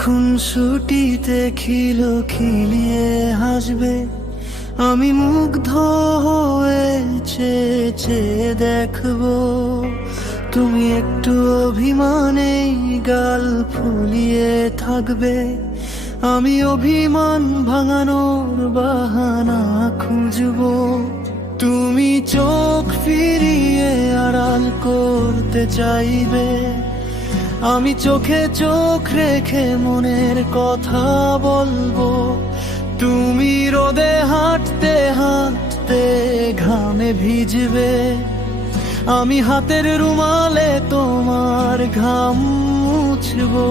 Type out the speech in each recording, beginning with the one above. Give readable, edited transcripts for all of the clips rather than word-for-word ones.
খুনসুটিতে খিলিয়ে হাসবে, আমি মুগ্ধ হয়ে চেয়ে দেখবো। তুমি একটু অভিমানে গাল ফুলিয়ে থাকবে, আমি অভিমান ভাঙানোর বাহানা খুঁজবো। তুমি চোখ ফিরিয়ে আড়াল করতে চাইবে, আমি চোখে চোখ রেখে মনের কথা বলবো। তুমি রোদে হাঁটতে হাঁটতে ঘামে ভিজবে, আমি হাতের রুমালে তোমার ঘাম মুছবো।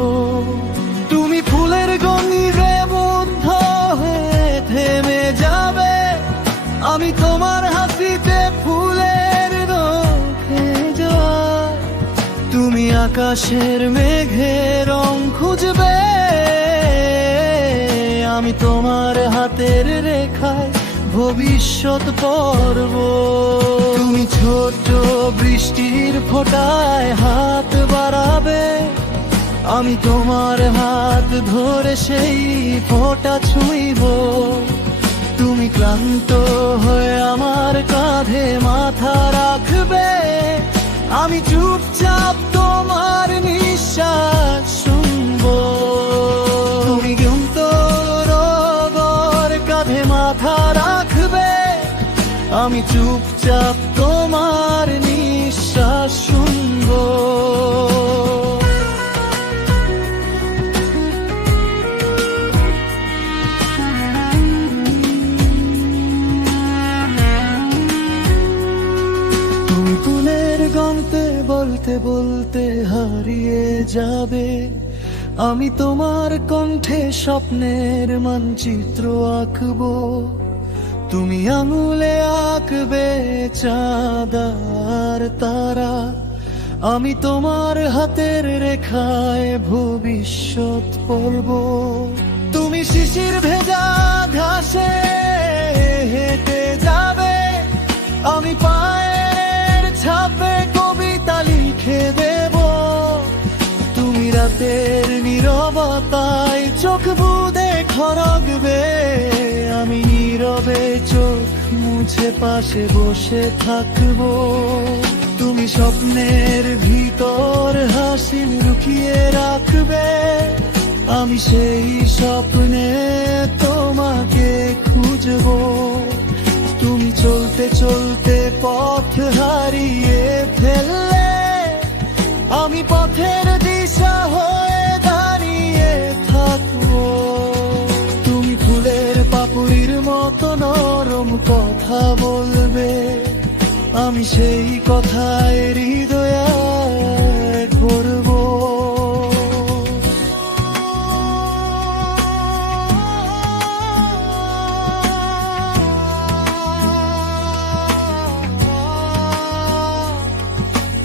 তুমি ফুলের গন্ধে মুগ্ধ হয়ে থেমে যাবে, আমি তোমার হাসিতে ফুলের রঙে যাই। তুমি আকাশের মেঘে রং খুঁজবে, আমি তোমার হাতের রেখায় ভবিষ্যৎ পড়ব। তুমি ছোট বৃষ্টির ফোঁটায় হাত বাড়াবে, আমি তোমার হাত ধরে সেই ফোঁটা ছুঁইব। তুমি ক্লান্ত হয়ে আমার কাঁধে মাথা রাখবে, আমি চুপচাপ তোমার নিঃশ্বাস শুনবো। তুমি ক্লান্ত রোগর কাঁধে মাথা রাখবে, আমি চুপচাপ তোমার নিঃশ্বাস শুনবো। ফুলের গন্ধে বলতে বলতে হারিয়ে যাবে, আমি তোমার কণ্ঠে স্বপ্নের মানচিত্র আঁকবো। তুমি আঙুলে আঁকবে চাঁদ আর তারা, আমি তোমার হাতের রেখায় ভবিষ্যৎ পড়ব। তুমি শিশির ভেজা ঘাসে হেঁটে যাবে, আমি পায়ের ছাপে কবিতা লিখে দেব। তুমি রাতের নীরবতায় চোখ বুঁদে খড়গবে, আমি নীরবে চোখ মুছে পাশে বসে থাকবো। তুমি স্বপ্নের ভিতর হাসি লুকিয়ে রাখবে, আমি সেই স্বপ্নে তোমাকে খুঁজবো। তুমি চলতে চলতে পথ হারিয়ে ফেললে, আমি পথের দিশা হয়ে দাঁড়িয়ে থাকবো। তুমি ফুলের পাপড়ির মতো নরম কথা বলবে, আমি সেই কথায় হৃদয়ে করবো।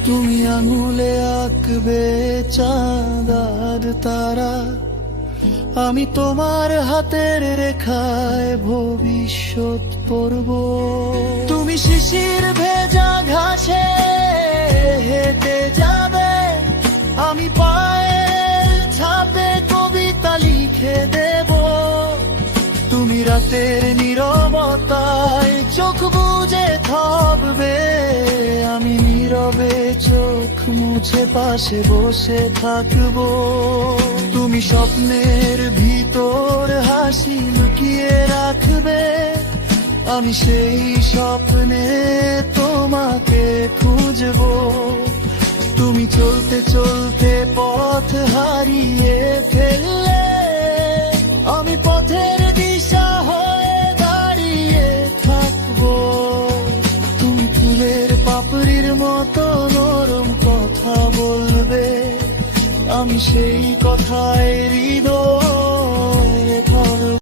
তুমি আঙুলে আঁকবে চাঁদ আর তারা, আমি তোমার হাতের রেখায় ভবিষ্যৎ পড়ব। তুমি শিশির ভেজা ঘাসে হেঁটে যাবে, আমি পায়ের ছাপে কবিতা লিখে দেব। তুমি রাতের নীরবতায় চোখ বুজে থাকবে, আমি নীরবে চোখ মুছে পাশে বসে থাকবো। তুমি স্বপ্নের ভিতর হাসি লুকিয়ে রাখবে, আমি সেই স্বপ্নে তোমাকে খুঁজবো। তুমি চলতে চলতে পথ হারিয়ে ফেললে, আমি পথের দিশা হয়ে দাঁড়িয়ে থাকবো। তুমি ফুলের পাপড়ির মতো নরম কথা বলবে, আমি সেই কথায় হৃদয়